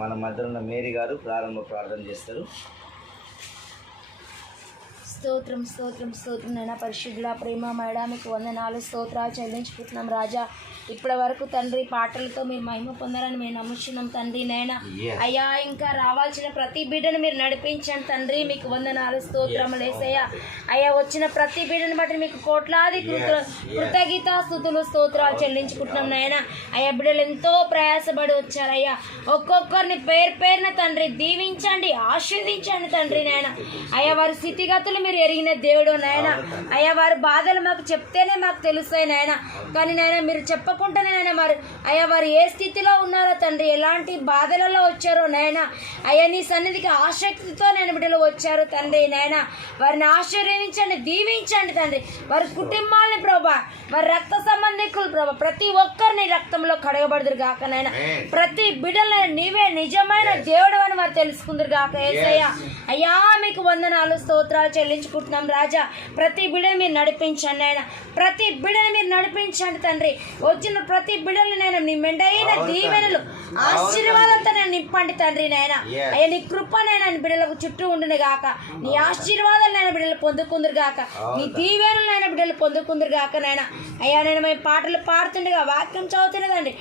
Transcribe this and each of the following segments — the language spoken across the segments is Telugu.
మన మధ్య ఉన్న మేరీ గారు ప్రారంభ ప్రార్థన చేస్తారు. స్తోత్రం స్తోత్రం స్తోత్రం నైనా పరిశుద్ధుల ప్రేమ మేడా మీకు వందనాలు స్తోత్రాలు చెల్లించుకుంటున్నాం రాజా. ఇప్పటి వరకు తండ్రి పాటలతో మీరు మహిమ పొందాలని మేము నమ్ముచున్నాం తండ్రి నైనా. అయ్యా ఇంకా రావాల్సిన ప్రతి బిడ్డను మీరు నడిపించండి తండ్రి. మీకు వందనాలు స్తోత్రములు యేసయ్యా. అయ్యా వచ్చిన ప్రతి బిడ్డను బట్టి మీకు కోట్లాది కృతజ్ఞతా స్తుతులు స్తోత్రాలు చెల్లించుకుంటున్నాం నాయనా. అయ్యా బిడ్డలు ఎంతో ప్రయాసపడి వచ్చారయ్యా. ఒక్కొక్కరిని పేరు పేరున తండ్రి దీవించండి, ఆశీర్వదించండి తండ్రి నాయన. అయ్యా వారి స్థితిగతులు మీరు ఎరిగిన దేవుడు నాయన. అయ్యా వారి బాధలు మాకు చెప్తేనే మాకు తెలుస్తాయి నాయన. కానీ నాయన మీరు చెప్పకుండానే నాయన మరి అయ్యా వారు ఏ స్థితిలో ఉన్నారో తండ్రి, ఎలాంటి బాధలలో వచ్చారో నాయన. అయ్యా నీ సన్నిధికి ఆసక్తితో నేను బిడ్డలు వచ్చారు తండ్రి నాయన. వారిని ఆశీర్వదించండి, దీవించండి తండ్రి. వారి కుటుంబాలని ప్రభా, వారి రక్త సంబంధికులు ప్రభా, ప్రతి ఒక్కరిని రక్తంలో కడగబడుదురు గాక నాయన. ప్రతి బిడ్డలను నీవే నిజమైన దేవుడు అని వారు తెలుసుకుందరు గాక యేసయ్యా. అయ్యా మీకు వందనాలు స్తోత్రాలు చెల్లించుకుంటున్నాం రాజా. ప్రతి బిడ్డను మీరు నడిపించండి ఆయన. ప్రతి బిడ్డను మీరు నడిపించండి తండ్రి. వచ్చిన ప్రతి బిడ్డలు నేను నీ మెండైన దీవెనలు ఆశీర్వాదంతో నేను నింపండి తండ్రి నాయన. అయ్యా నీ కృప నేను బిడ్డలకు చుట్టూ ఉండును గాక. నీ ఆశీర్వాదాలు నేను బిడ్డలు పొందుకుందరు గాక. నీ దీవెనలు నేను బిడ్డలు పొందుకుందరు గాక నాయన. అయ్యా నేను మేము పాటలు పాడుతుండగా వాక్యం చదువుతున్నదండి.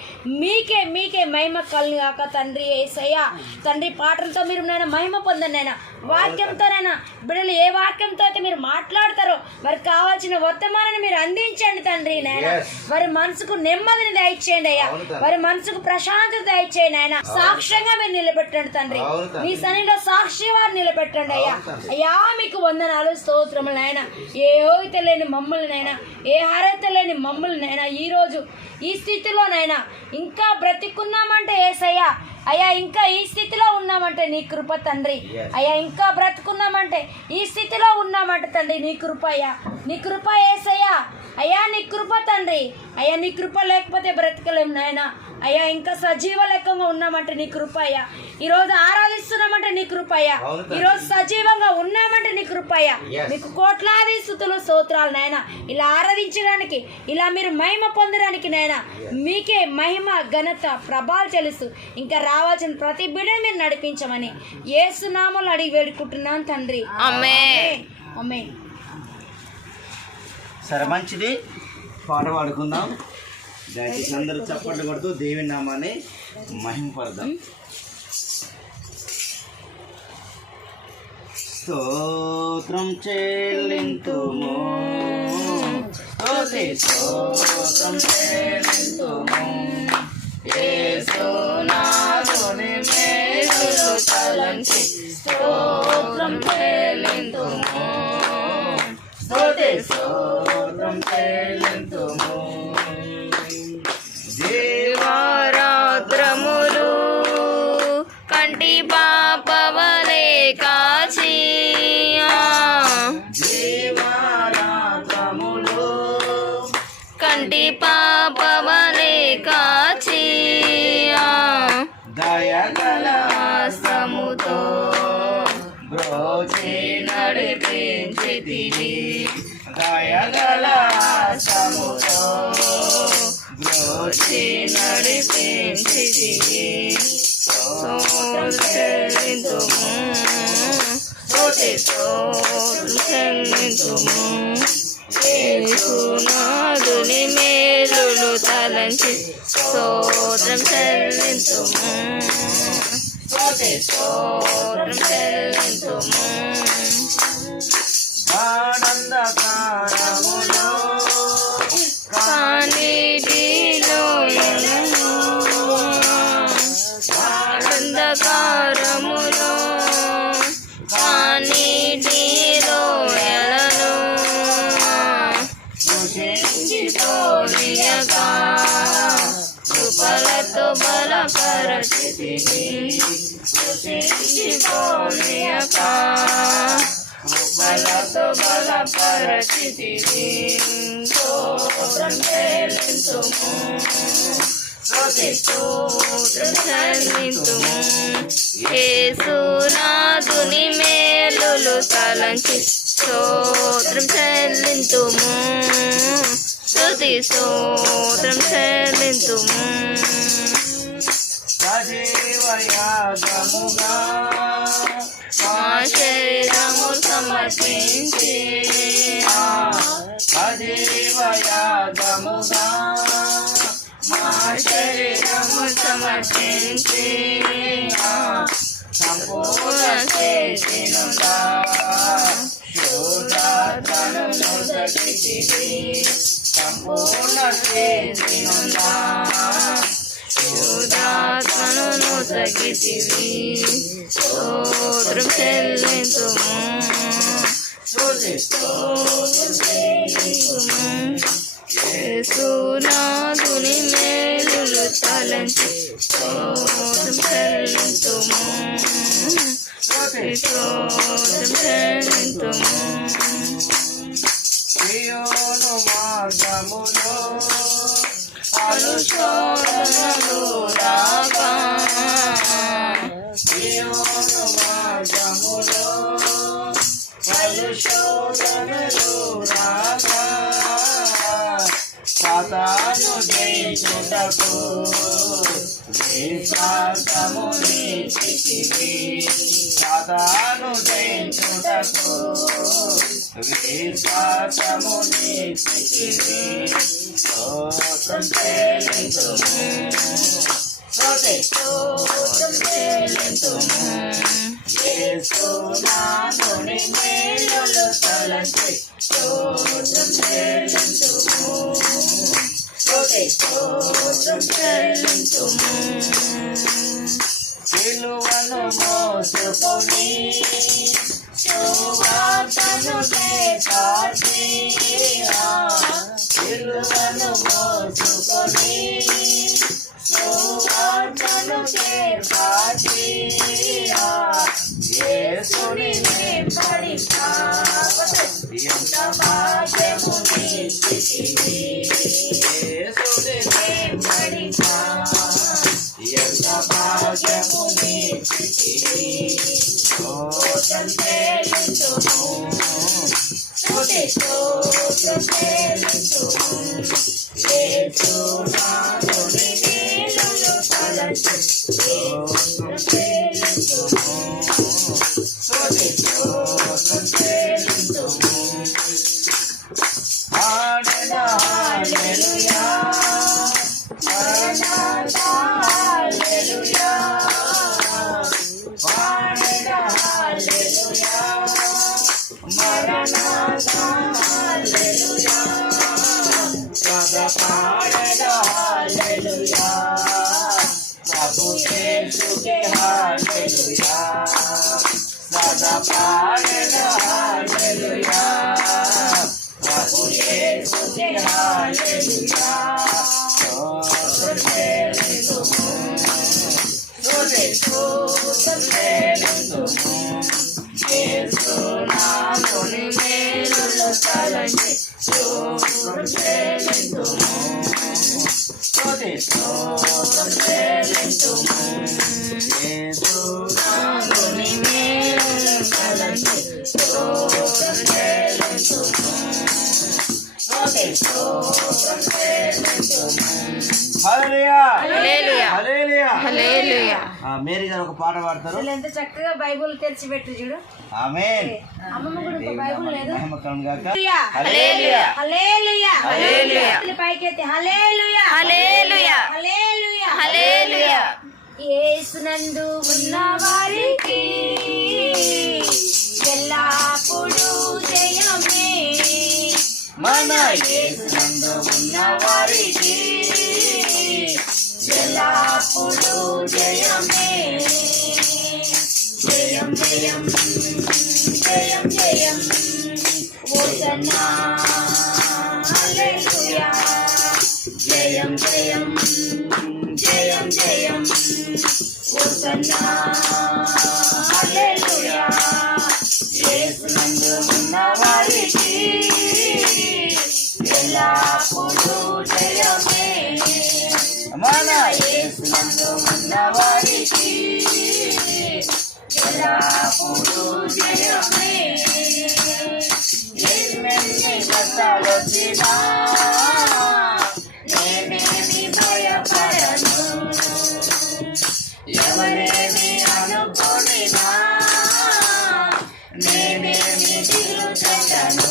మీకే మీకే మహిమ కలుగు గాక తండ్రి యేసయ్యా. తండ్రి పాటలతో మీరు నేను మహిమ పొందండి నాయన. వాక్యంతోనైనా బిడ్డలు ఏ వాక్యంతో అయితే మీరు మాట్లాడతారో వారికి కావాల్సిన వర్తమానాన్ని మీరు అందించండి తండ్రి నాయన. వారి మనసుకు నెమ్మదిని దయచేయండి అయ్యా. వారి మనసుకు ప్రశాంతత దయచేయండి ఆయన. సాక్ష్యంగా మీరు నిలబెట్టండి తండ్రి. మీ సన్నిధిలో సాక్షి వారు నిలబెట్టండి అయ్యా. అయ్యా మీకు వందనాలు స్తోత్రములు నాయన. ఏ యోగిత లేని మమ్మల్ని నైనా, ఏ అర్హత లేని మమ్మల్ని నైనా ఈరోజు ఈ స్థితిలోనైనా ఇంకా బ్రతికున్నామంటే యేసయ్యా. అయ్యా ఇంకా ఈ స్థితిలో ఉన్నామంటే నీ కృప తండ్రి. అయ్యా ఇంకా బ్రతుకున్నామంటే ఈ స్థితిలో ఉన్నామంటే తండ్రి నీ కృప అయ్యా. నీ కృప యేసయ్యా. అయ్యా నీ కృప తండ్రి. అయ్యా నీ కృప లేకపోతే బ్రతకలేము నాయన. అయ్యా ఇంకా సజీవ లెక్కగా ఉన్నామంటే నీ కృప అయ్యా. ఈరోజు ఆరాధిస్తున్నామంటే నీ కృప అయ్యా. ఈరోజు సజీవంగా ఉన్నామంటే నీ కృప అయ్యా. మీకు కోట్లాది స్తుతులు స్తోత్రాలు నాయన. ఇలా ఆరాధించడానికి, ఇలా మీరు మహిమ పొందడానికి నాయన మీకే మహిమ ఘనత ప్రభావాలు చెల్లిస్తూ ఇంకా రావాల్సిన ప్రతి బిడ్డను మీరు నడిపించమని యేసు నామములో అడిగి వేడుకుంటున్నాను తండ్రి. ఆమేన్ ఆమేన్. సరే మంచిది, పాట పాడుకుందాం. దయచేసి అందరూ చప్పట్లు కొడుతూ దేవుని నామాన్ని మహిమపడదాం. స్తోత్రం చెల్లింతుము, స్తోత్రం చెల్లింతుము, యేసునాథుని మేలులు తలంచి స్తోత్రం చెల్లింతుము, స్తోత్రం చెల్లింతుము. దేవారాత్రములు కంటి పాపవలే కాచి, దేవారాత్రములు కంటి పాపవలే కాచి, దయగల హస్తముతో బ్రోచి నడిపించితివి, దయగల హస్తముతో బ్రోచి నడిపించితివి. స్తోత్రం చెల్లింతుము, స్తోత్రం చెల్లింతుము, యేసునాథుని మేలులు తలంచి స్తోత్రం చెల్లింతుము, స్తోత్రం చెల్లింతుము. ఆనందకారములో కానిటిలో ఆనందకారములో కానిటిలో ఎలను తోలియక కృపలతో బలపరచితివి, తోలియక బలతో బలపరచితివి. స్తోత్రం చెల్లింతుము, స్తోత్రం చెల్లింతుము, యేసునాథుని మేలులు తలంచి స్తోత్రం చెల్లింతుము, స్తుతి స్తోత్రం చెల్లింతుము. సజీవయాగముగా మా శరీరము సమర్పించి సజీవయాగముగా మా శరీరము సమర్పించి సంపూర్ణ చేసినుందా శోధాత్మను నొసగితివి సంపూర్ణ చేసినుందా శోధాత్మను నొసగితివి స్తోత్రం చెల్లింతుము యేసునాథుని మేలులు తలంచి స్తోత్రం చెల్లింతుము స్తోత్రం చెల్లింతుము సియోను మార్గములో అనుశోధనలు రాగా సియోను మార్గములో శోధనలు రాగా సాతాను జయించుటకు విశ్వాసము నీతివి సాతాను జయించుటకు విశ్వాసము నీతివి స్తోత్రం చెల్లింతుము స్తోత్రం చెల్లింతుము యేసునాథుని మేలులు తలంచి స్తోత్రం చెల్లింతుము స్తోత్రం చెల్లింతుము సిలువను మోసుకొని సువార్తను చేసి సిలువను మోసుకొని సువార్తను చేసి యేసుని వెంబడి ఎంత భాగ్యము నీకిది యేసుని వెంబడి ఎంత భాగ్యము నీకిది స్తోత్రం చెల్లింతుము స్తోత్రం చెల్లింతుము యేసునాథుని మేలులు తలంచి స్తోత్రం చెల్లింతుము స్తోత్రం చెల్లింతుము పాడెదా హల్లెలూయా మరణాతా హల్లెలూయా పాడెదా హల్లెలూయా మరణాతా హల్లెలూయా సదా పాడెదా హల్లెలూయా ప్రభు యేసుకే హల్లెలూయా సదా పాడెదా హల్లెలూయా ప్రభు యేసుకే హల్లెలూయా స్తోత్రం చెల్లింతుము స్తోత్రం చెల్లింతుము యేసునాథుని మేలులు తలంచి స్తోత్రం చెల్లింతుము స్తోత్రం చెల్లింతుము యేసునాథుని మేలులు తలంచి స్తోత్రం చెల్లింతుము స్తోత్రం చెల్లింతుము హల్లెలూయా హల్లెలూయా హల్లెలూయా హల్లెలూయా మేరీ గారు ఒక పాట పాడతారు అసలు ఎంత చక్కగా బైబుల్ తెరిచి పెట్టు చూడు. ఆమేన్ అమ్మమ్మ కూడా ఇంకో బైబుల్ లేదు. మహిమ కలుగును గాక హల్లెలూయా హల్లెలూయా హల్లెలూయా చేతులు పైకెత్తి హల్లెలూయా హల్లెలూయా హల్లెలూయా హల్లెలూయా యేసునందు ఉన్న వారికి ఎల్లప్పుడూ జయమే మన యేసునందు ఉన్న వారికి ఎల్లప్పుడూ జయమే జయం జయం జయం జయం హోసన్నా హల్లెలూయా జయం జయం జయం జయం హోసన్నా హల్లెలూయా యేసునందు ఉన్న వారికి ఎల్లప్పుడూ జయమే మన యేసునందు ఉన్న వారికి ఎల్లప్పుడూ జయమే ఎన్ని కష్టాలొచ్చినా నేనేమి భయపడను ఎవరేమి అనుకునినా నేనేమి దిగులు చెందను.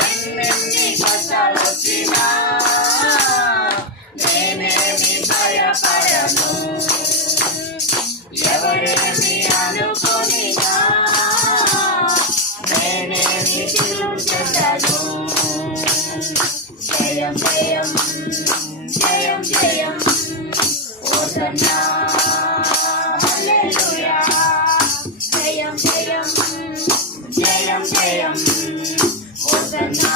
ఎన్నెన్ని కష్టాలు వచ్చినా నేనేమి భయపడను. ఎవరేమి అనుకునినా నేనేమి దిగులు చెందను. జయం జయం జయం జయం హోసన్నా హల్లెలూయా. జయం జయం జయం జయం హోసన్నా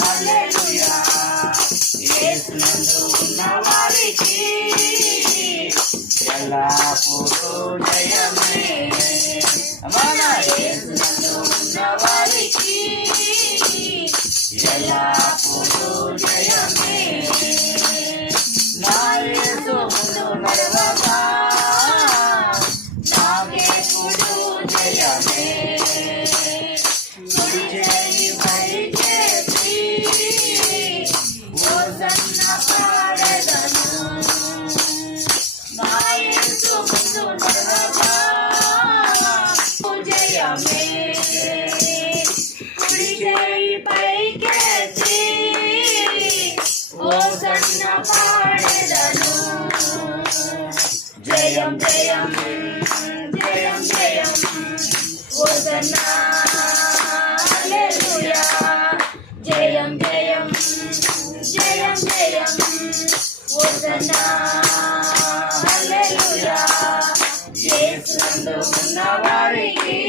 హల్లెలూయా. యేసునందు ఉన్న వారికి ఎల్లప్పుడూ జయమే. మన యేసునందు ఉన్న వారికి ఎల్లప్పుడూ జయమే. నా యేసు ముందు నడవగా నాకెప్పుడు జయమే. కుడి చేయి పైకెత్తి హోసన్నా పాడెదను. నా యేసు ముందు నడవగా జయమే. కుడి చేయి పైకెత్తి హోసన్నా పాడెదను. జయం జయం జయం జయం హోసన్నా హల్లెలూయా. జయం జయం జయం జయం హోసన్నా హల్లెలూయా. యేసునందు ఉన్న వారికి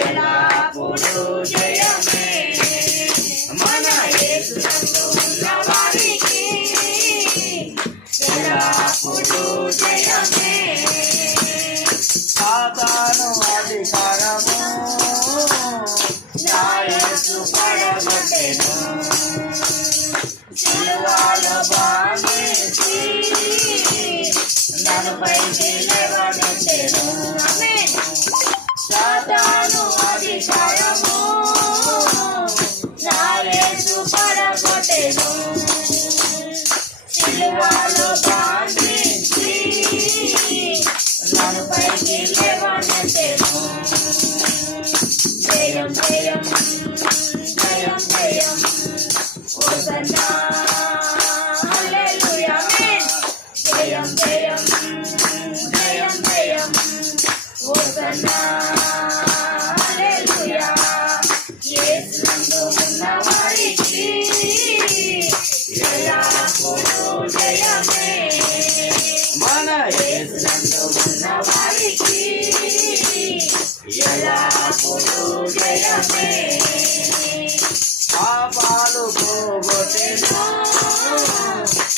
ఎల్లప్పుడూ జయమే. మన యేసునందు ఉన్న వారికి ఎల్లప్పుడూ జయమే. సాతాను అధికారము నా యేసు పడగొట్టెను. సిలువలో బాధేసి నన్ను పైకి లేవనెత్తెను. ఆమేన్. సాతాను అధికారము నా యేసు పడగొట్టెను. సిలువలో బాధేసి నన్ను పైకి లేవనెత్తెను. జయం జయం జయం జయం హోసన్నా హల్లెలూయా. ఆమేన్. జయం జయం జయం జయం హోసన్నా హల్లెలూయా. యేసునందు ఉన్న వారికి ఎల్లప్పుడూ జయమే. మన యేసునందు ఉన్న వారికి ఎల్లప్పుడూ జయమే. పాపాలు పోగొట్టెను.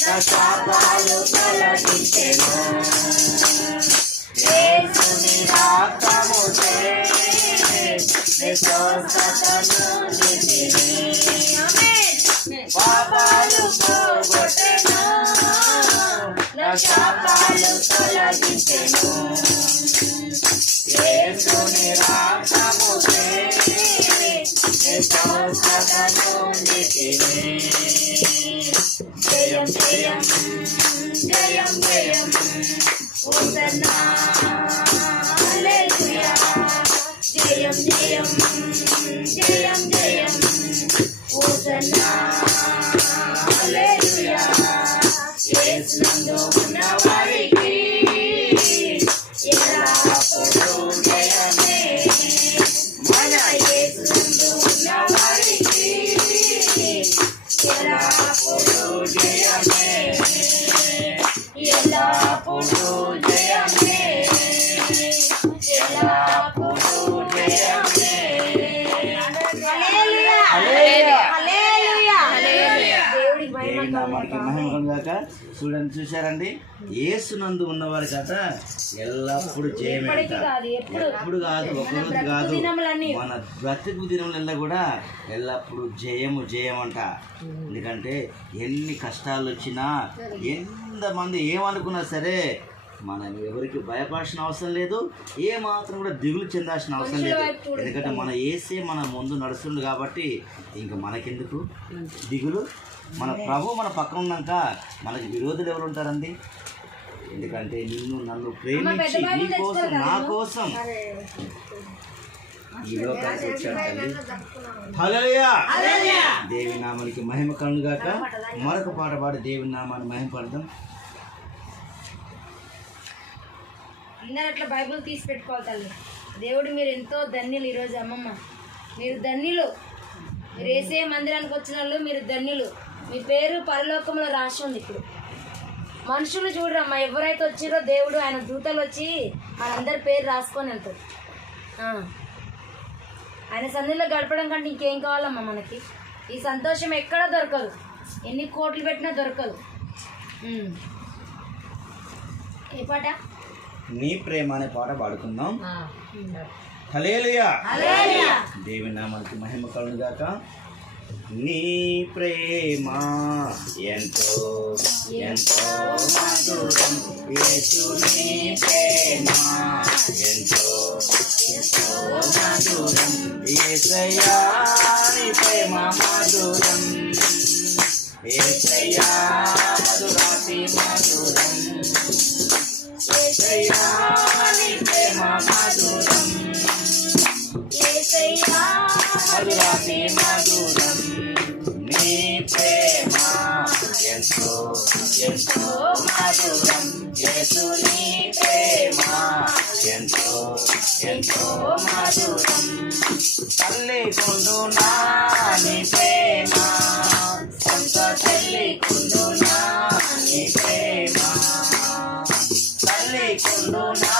నా శాపాలు తొలగించెను. యేసుని రక్తముచే నీ స్వస్థతను నింపిని. ఆమేన్. పాపాలు పోగొట్టెను. నా శాపాలు తొలగించెను. యేసుని రక్తముచే నీ స్వస్థతను నింపిని. జయం జయం జయం జయం హోసన్నా హల్లెలూయా. జయం జయం జయం జయం హోసన్నా హల్లెలూయా. యేసునందు ఉన్న వారికి ఎల్లప్పుడూ జయమే. మన యేసునందు ఉన్న వారికి ఎల్లప్పుడూ జయమే. ఎల్లప్పుడూ జయమే. ఎల్లప్పుడూ జయమే. హల్లెలూయా హల్లెలూయా హల్లెలూయా. దేవుడికి మహిమ కలుగుగాక. చూడండి, చూశారండి, యేసునందు ఉన్నవారి కథ ఎల్లప్పుడు జయమే. ఎప్పుడు కాదు, ఒకరోజు కాదు, మన బ్రతుకు దినములల్లా కూడా ఎల్లప్పుడు జయము జయమంట. ఎందుకంటే ఎన్ని కష్టాలు వచ్చినా, ఎంతమంది ఏమనుకున్నా సరే మనం ఎవరికి భయపడాల్సిన అవసరం లేదు, ఏ మాత్రం కూడా దిగులు చెందాల్సిన అవసరం లేదు. ఎందుకంటే మన యేసే మన ముందు నడుస్తుంది కాబట్టి ఇంకా మనకెందుకు దిగులు. మన ప్రభు మన పక్కన ఉన్నాక మనకి విరోధులు ఎవరు ఉంటారండి? ఎందుకంటే నిన్ను నన్ను ప్రేమించి నీ కోసం నా కోసం ఈ లోకానికి వచ్చాడు తల్లి. హల్లెలూయా. దేవి నామానికి మహిమ కలుగుగాక. మరొక పాట పాడి దేవుని నామాన్ని మహిమపడదాం. అందరూ అట్లా బైబిల్ తీసి పెట్టుకోవాలి తల్లి. దేవుడు మీరు ఎంతో ధన్యులు ఈరోజు అమ్మమ్మ, మీరు ధన్యులు. మీరు వేసే మందిరానికి వచ్చిన వాళ్ళు మీరు ధన్యులు. మీ పేరు పరలోకంలో రాసి ఉంది. ఇప్పుడు మనుషులు చూడరమ్మా, ఎవరైతే వచ్చిరో దేవుడు ఆయన దూతలు వచ్చి మనందరి పేరు రాసుకొని వెళ్తారు. ఆయన సన్నిధిలో గడపడం కంటే ఇంకేం కావాలమ్మా మనకి? ఈ సంతోషం ఎక్కడ దొరకదు, ఎన్ని కోట్లు పెట్టినా దొరకదు. ఏ పాట? నీ ప్రేమ అనే పాట పాడుకుందాం. హల్లెలూయా. దేవుని నామానికి మహిమ కలుగుగాక. నీ ప్రేమ ఎంతో ఎంతో మధురం, యేసు నీ ప్రేమ ఎంతో ఎంతో మధురం, యేసయ్యా నీ ప్రేమ మధురం, యేసయ్యా మధురాతి మధురం, యేసయ్యా నీ ప్రేమ మధురం, యేసయ్యా మధురాతి మధురం, నీ ప్రేమ ఎంతో ఎంతో మధురం, యేసు నీ ప్రేమ ఎంతో ఎంతో మధురం, తల్లి కుండునా నీ ప్రేమ, సొంత తల్లి కుండునా నీ ప్రేమ, తల్లి కుండునా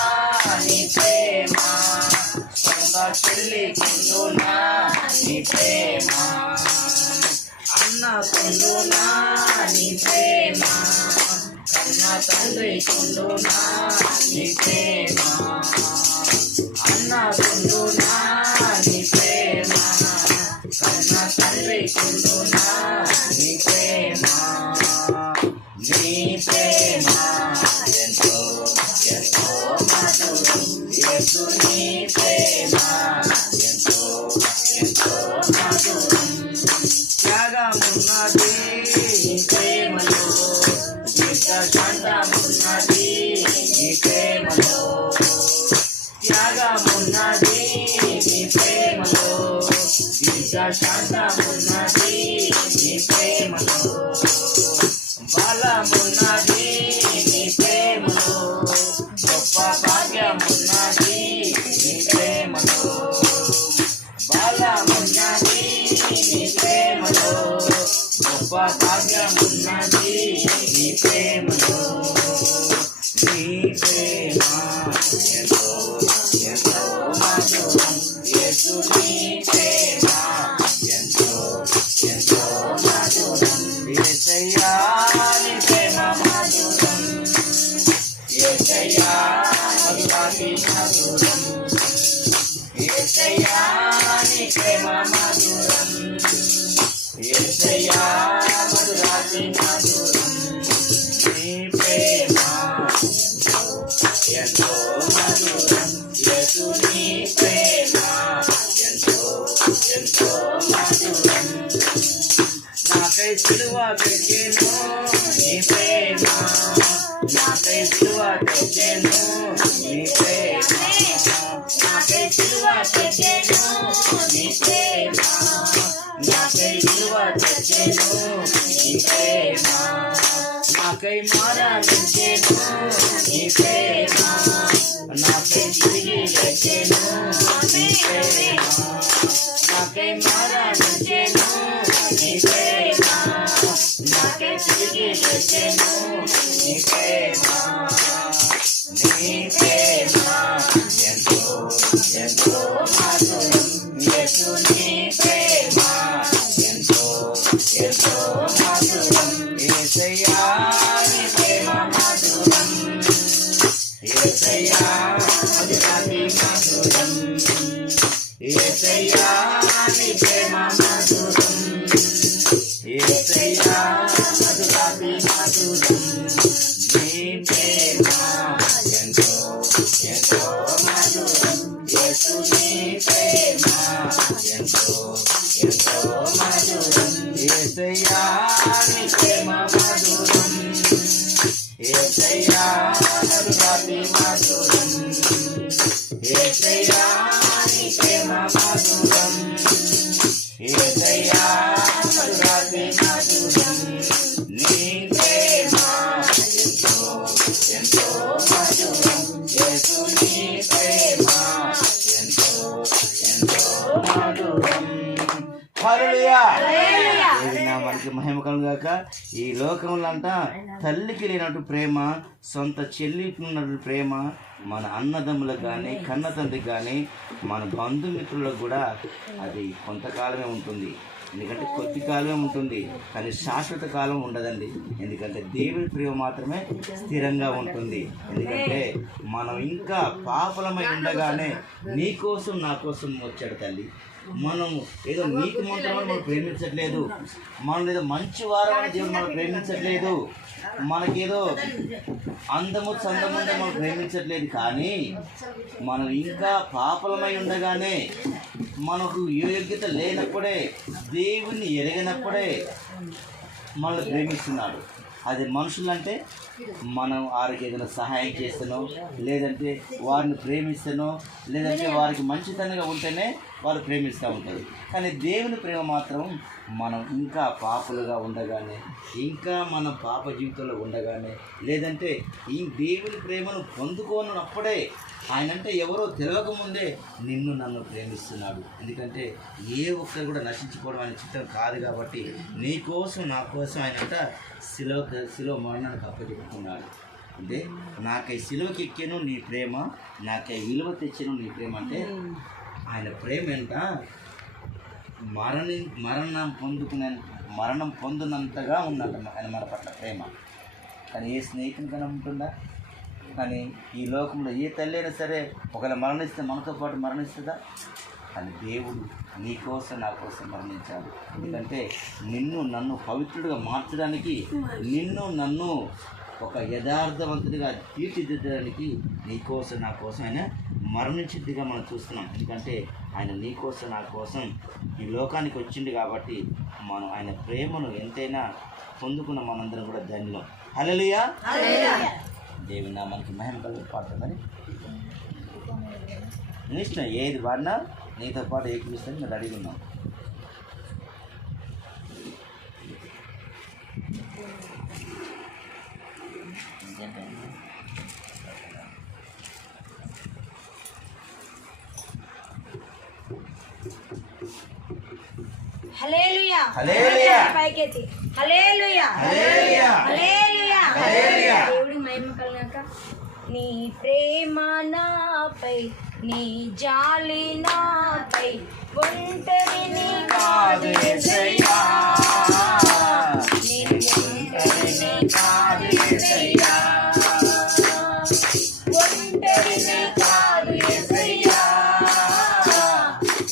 నీ ప్రేమ, సొంత తల్లి కుండునా నీ ప్రేమ, అన్న కుండునా నీ ప్రేమ, కన్న తండ్రి కుండునా నీ ప్రేమ, అన్న కుండునా నీ ప్రేమ, కన్న తండ్రి కుండునా నీ ప్రేమ, నీ ప్రేమ ఎంతో ఎంతో మధురం, యేసు నీ ప్రేమ ఎంతో ఎంతో మధురం, త్యాగమున్నది నీ ప్రేమలో, శాంతమున్నది నీ ప్రేమలో, త్యాగమున్నది నీ ప్రేమలో, శాంతమున్నది నీ ప్రేమలో, బలమున్నది నీ ప్రేమలో, గొప్ప భాగ్యమున్నది నీ ప్రేమలో, బలమున్నది నీ ప్రేమలో, గొప్ప భాగ్యమున్నది నీ ప్రేమలో, నీ ప్రేమ ఎంతో ఎంతో మధురం, యేసు నీ ప్రేమ ఎంతో ఎంతో మధురం, యేసయ్యా నీ ప్రేమ మధురం, యేసయ్యా మధురాతి మధురం, యేసయ్యా నీ ప్రేమ మధురం, యేసయ్యా మధురాతి మధురం, నీ ప్రేమ ఎంతో మధురం, యేసు నీ ప్రేమ ఎంతో ఎంతో మధురం, నాకై సిలువ పెట్టెను నీ ప్రేమ, నాకై సిలువ పెట్టెను నీ ప్రేమ, నాకై సిలువ పెట్టెను నీ ప్రేమ, నాకై సిలువ పెట్టెను నీ ప్రేమ, నాకై మరణించెను నీ ప్రేమ, నాకై తిరిగి లేచెను నీ ప్రేమ, నాకై మరణించెను నీ ప్రేమ, నాకై తిరిగి లేచెను నీ ప్రేమ, నీ ప్రేమ ఎంతో ఎంతో మధురం, యేసు నీ ప్రేమ ఎంతో ఎంతో మధురం, యేసయ్యా నీ ప్రేమ మధురం, యేసయ్యా మధురాతి మధురం, యేసయ్యా నీ ప్రేమ మధురం, యేసయ్యా మధురాతి మధురం, నీ ప్రేమ ఎంతో ఎంతో మధురం, యేసు నీ ప్రేమ ఎంతో ఎంతో మధురం, యేసయ్యా నీ ప్రేమ మధురం, యేసయ్యా మధురాతి మధురం యేసయ్యా నీ ప్రేమ మధురం యేసయ్యా మధురాతి మధురం నీ ప్రేమ ఎంతో ఎంతో మధురం యేసు నీ ప్రేమ ఎంతో ఎంతో మధురం హల్లెలూయా మనకి మహిమ కలుగాక. ఈ లోకంలో అంట తల్లికి లేనట్టు ప్రేమ, సొంత చెల్లికి ఉన్నట్టు ప్రేమ మన అన్నదమ్ములకు కానీ కన్న తండ్రికి కానీ మన బంధుమిత్రులకు కూడా అది కొంతకాలమే ఉంటుంది. ఎందుకంటే కొద్ది కాలమే ఉంటుంది, కానీ శాశ్వత కాలం ఉండదండి. ఎందుకంటే దేవుని ప్రేమ మాత్రమే స్థిరంగా ఉంటుంది. ఎందుకంటే మనం ఇంకా పాపలమై ఉండగానే నీ కోసం నా కోసం వచ్చాడు తల్లి. మనం ఏదో నీతి మంత్రమని మనం ప్రేమించట్లేదు, మనం ఏదో మంచి వారమని దేవుడు మనం ప్రేమించట్లేదు, మనకేదో అందము చందముందే మనం ప్రేమించట్లేదు. కానీ మనం ఇంకా పాపలమై ఉండగానే, మనకు యోగ్యత లేనప్పుడే, దేవుని ఎరగనప్పుడే మనల్ని ప్రేమిస్తున్నాడు. అది మనుషులంటే మనం వారికి ఏదైనా సహాయం చేస్తానో, లేదంటే వారిని ప్రేమిస్తానో, లేదంటే వారికి మంచితనంగా ఉంటేనే వారు ప్రేమిస్తూ ఉంటారు. కానీ దేవుని ప్రేమ మాత్రం మనం ఇంకా పాపులుగా ఉండగానే, ఇంకా మన పాప జీవితంలో ఉండగానే, లేదంటే ఈ దేవుని ప్రేమను పొందుకోనప్పుడే, ఆయనంటే ఎవరో తెలియకముందే నిన్ను నన్ను ప్రేమిస్తున్నాడు. ఎందుకంటే ఏ ఒక్కరు కూడా నశించుకోవడం ఆయన చిత్రం కాదు. కాబట్టి నీ కోసం నా కోసం ఆయనంట శిలువ మరణానికి అప్పచెప్పుకున్నాడు. అంటే నాకై శిలువకి ఎక్కాను నీ ప్రేమ, నాకై విలువ తెచ్చాను నీ ప్రేమ. అంటే ఆయన ప్రేమ ఎంత మరణం పొందినంతగా ఉన్నట్టు ఆయన మన పట్ల ప్రేమ. కానీ ఏ స్నేహితునికైనా ఉంటుందా? కానీ ఈ లోకంలో ఏ తల్లి అయినా సరే ఒకవేళ మరణిస్తే మనతో పాటు మరణిస్తుందా? కానీ దేవుడు నీ కోసం నా కోసం మరణించాడు. ఎందుకంటే నిన్ను నన్ను పవిత్రుడిగా మార్చడానికి, నిన్ను నన్ను ఒక యథార్థవంతుడిగా తీర్చిదిద్దడానికి నీ కోసం నా కోసం ఆయన మరణించిద్దిగా మనం చూస్తున్నాం. ఎందుకంటే ఆయన నీ కోసం నా కోసం ఈ లోకానికి వచ్చింది కాబట్టి మనం ఆయన ప్రేమను ఎంతైనా పొందుకున్న మనందరం కూడా ధన్యులం. హల్లెలూయా. దేవుని నామానికి మహిమ కలుగు. పాడుతుందని నీ ఇష్టం, ఏది పాడినా నీతో పాటు ఏకీపిస్తాను. మేము రెడీగా ఉన్నాం. హల్లెలూయా. హల్లెలూయా. పైకెత్తి హల్లెలూయా. హల్లెలూయా. హల్లెలూయా. హల్లెలూయా. దేవుడి మహిమ కలుగాక. నీ ప్రేమ నాపై, నీ జాలి నాపై, ఒంటరిని కాదు యేసయ్యా, నేను ఒంటరిని కాదు యేసయ్యా, ఒంటరిని కాదు యేసయ్యా,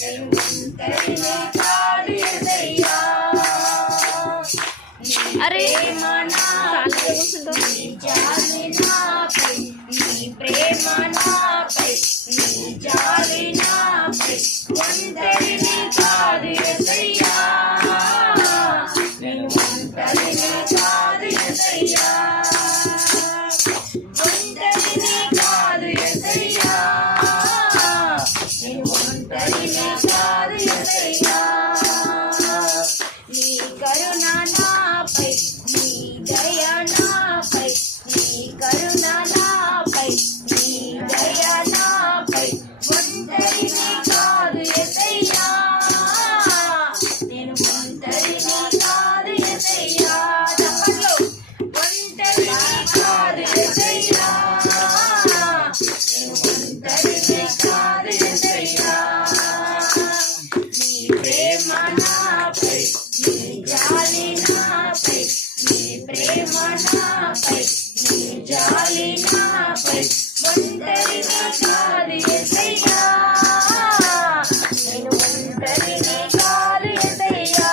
నేను ఒంటరిని కాదు యేసయ్యా. అరే నీ జాలి నాపై, నీ ప్రేమ నాపై, నీ జాలి నాపై, ఒంటరిని కాదు యేసయ్యా, నేను ఒంటరిని కాదు యేసయ్యా, ఒంటరిని కాదు యేసయ్యా, నేను ఒంటరిని కాదు యేసయ్యా. నీ కరుణ నాపై, నీ దయ నాపై, నీ కరుణ నాపై, నీ దయ నాపై, ఒంటరిని కాదు యేసయ్యా, నేను ఒంటరిని కాదు యేసయ్యా. తప్పట్లో ఒంటరిని కాదు యేసయ్యా, నేను ఒంటరిని కాదు యేసయ్యా. నీ ప్రేమ నాపై, నీ జాలి నాపై, నీ ప్రేమ నాపై, నీ జాలి నాపై, ఒంటరిని కాదు యేసయ్యా, నేను ఒంటరిని కాదు యేసయ్యా,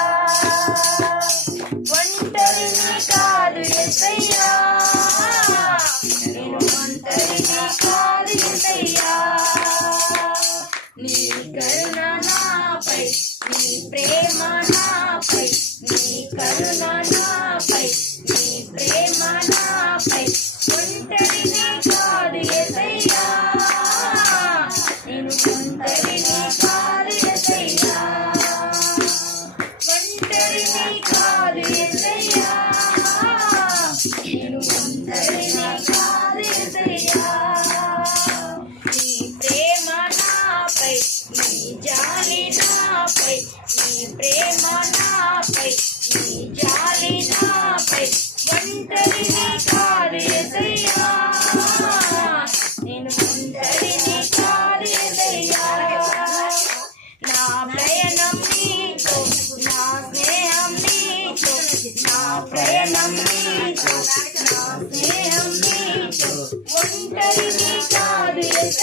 ఒంటరిని కాదు యేసయ్యా, నేను ఒంటరిని కాదు యేసయ్యా. నీ కరుణ నాపై, నీ ప్రేమ నాపై, నీ కరుణ నాపై, నీ ప్రేమ నాపై, ఒంటరి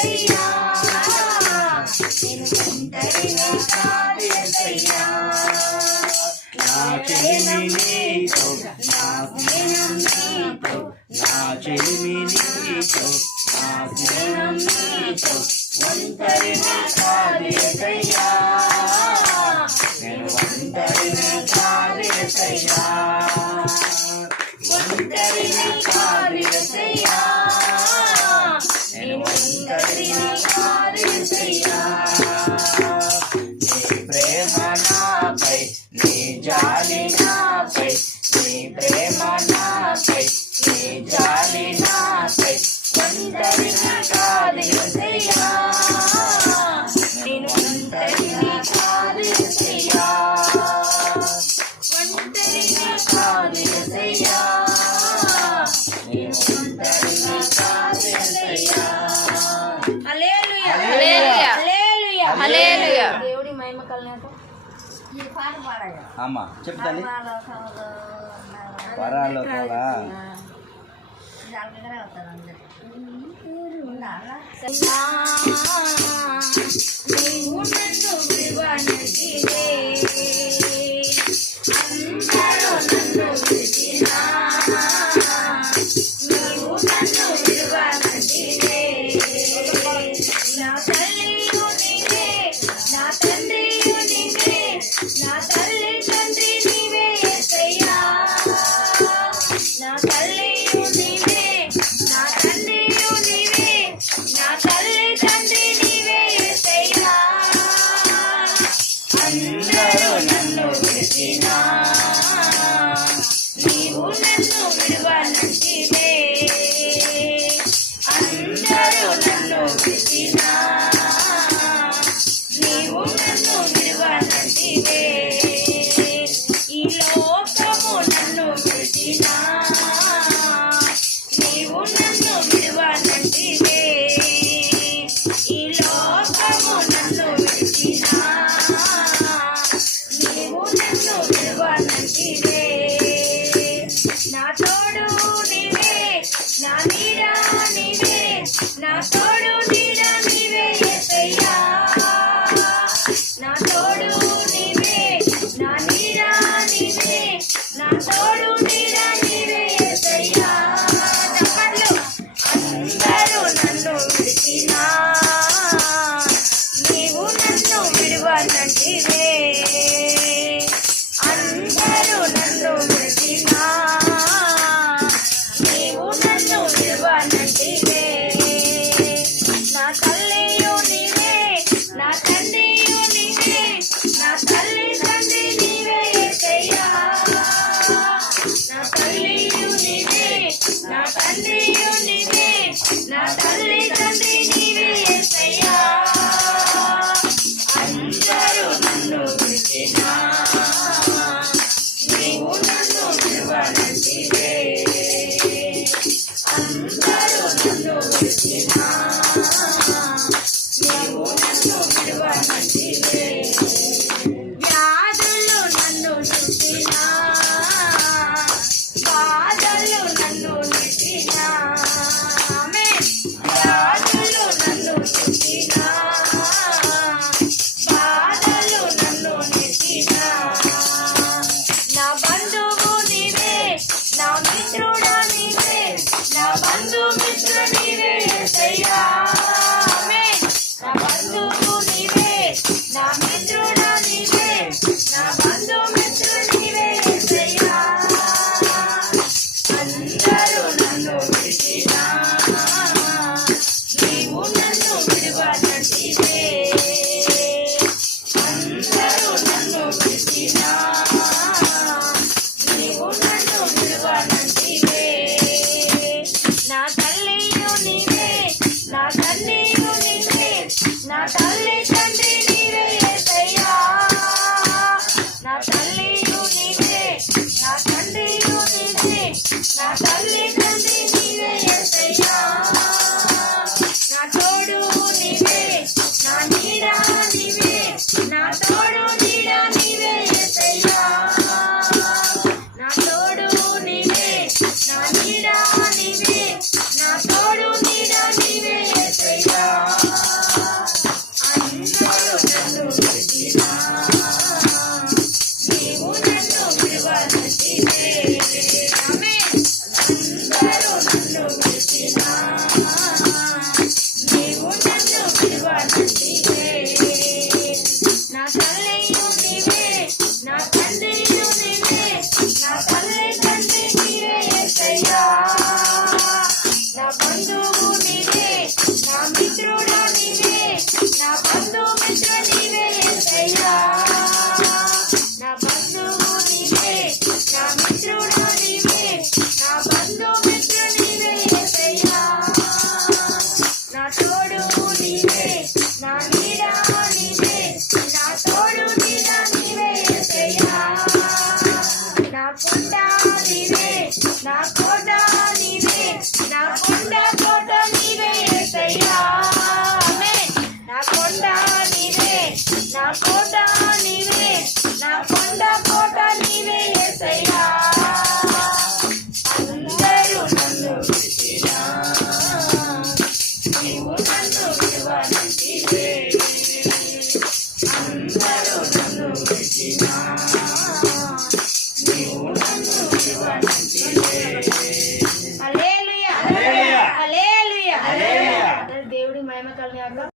యేసయ్యా నేను ఒంటరిని కాదు యేసయ్యా నా చెలిమి నీతో, నా స్నేహం నీతో, నా చెలిమి నీతో, నా స్నేహం నీతో, ఒంటరిని కాదు యేసయ్యా నేను ఒంటరిని కాదు యేసయ్యా ఒంటరిని కాదు యేసయ్యా నేను ఒంటరిని కాదు యేసయ్యా నీ ప్రేమ నాపై, నీ జాలి నాపై, నీ ప్రేమ నాపై, నీ జాలి నాపై, ఒంటరిని కాదు యేసయ్యా నేను ఒంటరిని కాదు యేసయ్యా ఒంటరిని కాదు యేసయ్యా నేను ఒంటరిని కాదు యేసయ్యా హల్లెలూయా హల్లెలూయా. హల్లెలూయా హల్లెలూయా. దేవుడి మహిమ కలగాక ఈ పాట పాడాలి అమ్మా చెప్పు తల్లి పరాలోకాలా నీవు నన్ను విడివనటివే అందరూ నన్ను విడిచినా నీవు నన్ను విడివనటివే నా తల్లియు నీవే నా తండ్రియు నీవే నా తల్లి తండ్రి నీవే యేసయ్యా నా తల్లియు నీవే నా తండ్రియు నీవే నా తల్లి తండ్రి నీవే యేసయ్యా అందరూ నన్ను విడిచినా నీవు నన్ను విడువనంటివే అందరూ నన్ను విడిచినా నీవు నన్ను విడువనంటివే ఈ లోకము నన్ను విడిచినా నీవు నన్ను విడువనంటివే ఈ లోకము నన్ను విడిచినా నీవు నన్ను విడువనంటివే నా తోడు నీవే నా నీడ నీవే నా తోడు నీడ నీవే యేసయ్యా నా తోడు నీవే నా నీడ నీవే నా తోడు నీడ నీవే యేసయ్యా చెప్పండి అందరూ నన్ను విడిచినా నీవు నన్ను విడువనంటివే అందరూ నన్ను విడిచినా నీవు నన్ను విడువనంటివే నా తల్లియు నీవే నా తండ్రియు నీవే నా తల్లి తండ్రి నీవే యేసయ్యా నా తల్లియు నీవే నా తండ్రియు నీవే నా తల్లి తండ్రి నీవే యేసయ్యా అందరూ నన్ను విడిచినా నీవు నన్ను విడువనంటివే అందరూ నన్ను విడిచినా నీవు నన్ను విడువనంటివే వ్యాధులు నన్ను చుట్టినా బాధలు నన్ను నెట్టినా వ్యాధులు నన్ను చుట్టినా బాధలు నన్ను నెట్టినా నా బంధువు నీవే నా మిత్రుడా నీవే నా బంధువు నీవు నన్ను విడువనంటివే. నా తల్లియు నీవే, నా తండ్రియు నీవే, నా తల్లి తండ్రి నీవే యేసయ్యా. నా బంధువు నీవే, నా మిత్రుడు నీవే, నా బంధు మిత్ర నీవే యేసయ్యా. నా బంధువు నీవే, నా మిత్రుడు నీవే, నా బంధు మిత్ర నీవే యేసయ్యా. నా తోడు నీవే, నా నీడ నీవే, నా తోడు నీడ నీవే యేసయ్యా. నా కొండ నీవే, నా కోట నీవే, నా కొండ కోట నీవే యేసయ్యా. ఆమేన్. నా కొండ నీవే, నా కోట నీవే, నా కొండ కోట నీవే యేసయ్యా. అందరూ నన్ను విడిచినా, నీవు నన్ను విడువనంటివే. అందరూ నన్ను విడిచినా, నీవు నన్ను విడువనంటివే. హల్లెలూయా, హల్లెలూయా, హల్లెలూయా. దేవుడి మహిమ కలుగాక.